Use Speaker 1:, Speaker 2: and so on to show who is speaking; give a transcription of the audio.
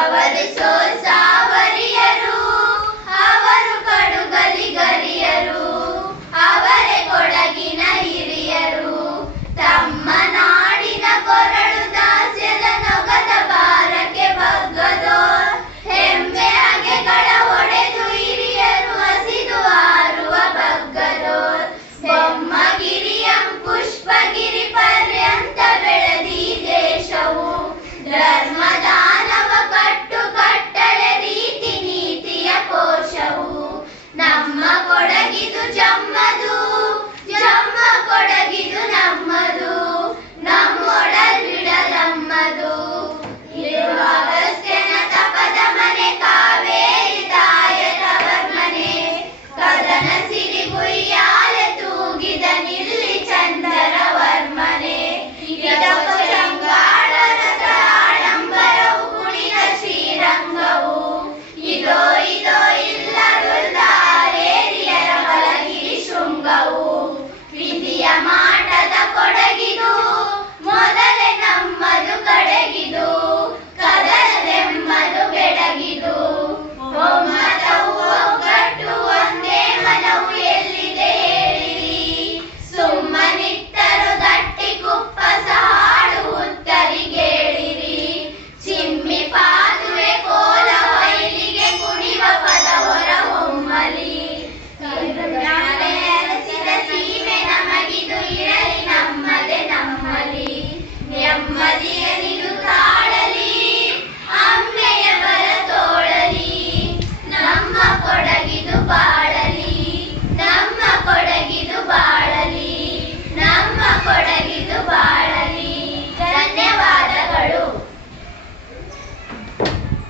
Speaker 1: power ಜಮ್ಮದು Jammu ಕೊಡಗಿದು ನಮ್ಮದು.